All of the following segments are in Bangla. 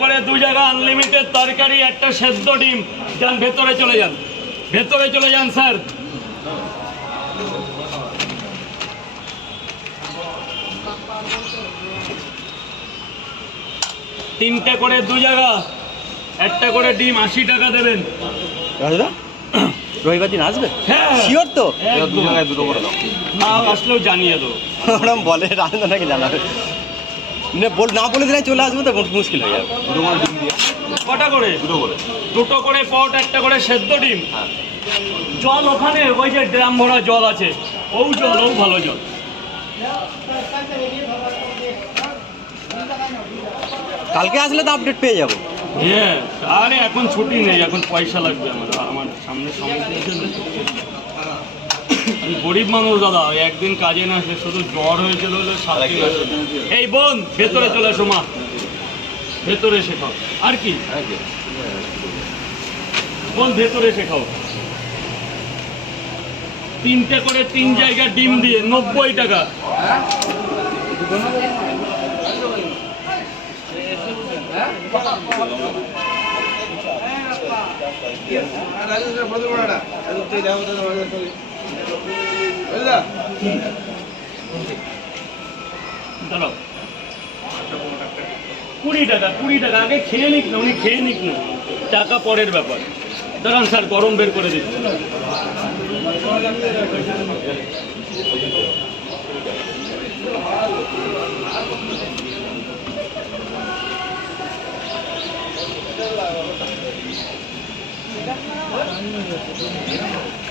করে দু জায়গা আনলিমিটেড তরকারি একটা সেদ্ধ ডিম। যান ভেতরে চলে যান। ভেতরে চলে যান স্যার। তিনটে করে দু জায়গা একটা করে ডিম আশি টাকা দেবেন। দাদা রবিবার দিন আসবে? হ্যাঁ। শিওর তো? একদম। না আসলেও জানিয়ে দেবো। ওরম বলে রান্না নাকি জানাবে? না বল না বলে দিলে চলে আসবে তো মুশকিল হয়ে যাবে। কটা করে? দুটো করে। দুটো করে পট একটা করে সেদ্ধ ডিম। জল ওখানে ওই যে ড্রাম ভরা জল আছে। ও জল ও ভালো জল। কালকে আসলে তো আপডেট পেয়ে যাব। হ্যাঁ আরে এখন ছুটি নেই এখন পয়সা লাগবে আমার আমার সামনে না। আমি গরিব মানুষ দাদা একদিন কাজে না সে শুধু জ্বর হয়েছিল হলে সাত দিন আসে এই বোন ভেতরে চলে এসো মা। ভেতরে শেখাও আর কি? বোন ভেতরে শেখাও তিনটে করে তিন জায়গা ডিম দিয়ে নব্বই টাকা। দাঁড়াও কুড়ি টাকা কুড়ি টাকা, আগে খেয়ে নিক না, উনি খেয়ে নিক না। টাকা পরের ব্যাপার। দাঁড়ান স্যার, গরম বের করে দিচ্ছি। দেখা হবে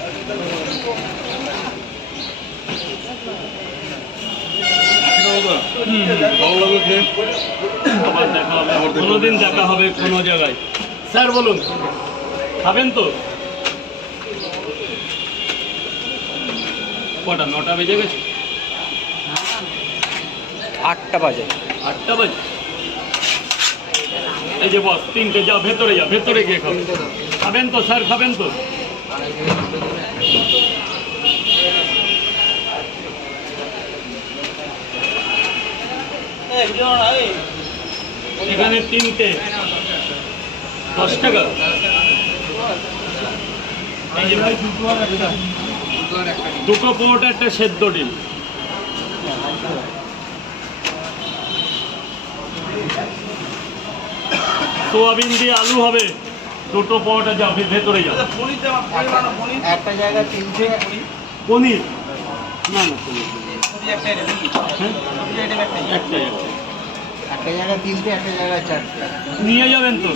কোনোদিন দেখা হবে কোনো জায়গায়। স্যার বলুন। খাবেন তো? কটা নটা বেজে গেছে? আটটা বাজে। আটটা বাজে? এই যে বস তিনটে যা ভেতরে যা ভেতরে গিয়ে খাবেন খাবেন তো স্যার খাবেন তো? এখানে তিনটে। দশ টাকা। দুটো পোটা একটা সেদ্ধ ডিম। সোয়াবিন দিয়ে আলু হবে। দুটো পরোটা যা ভেতরে যাও একটা জায়গা তিনটে পনির? না না পনির হ্যাঁ? একটা জায়গা তিনটে একটা জায়গা চারটে। নিয়ে যাবেন তো?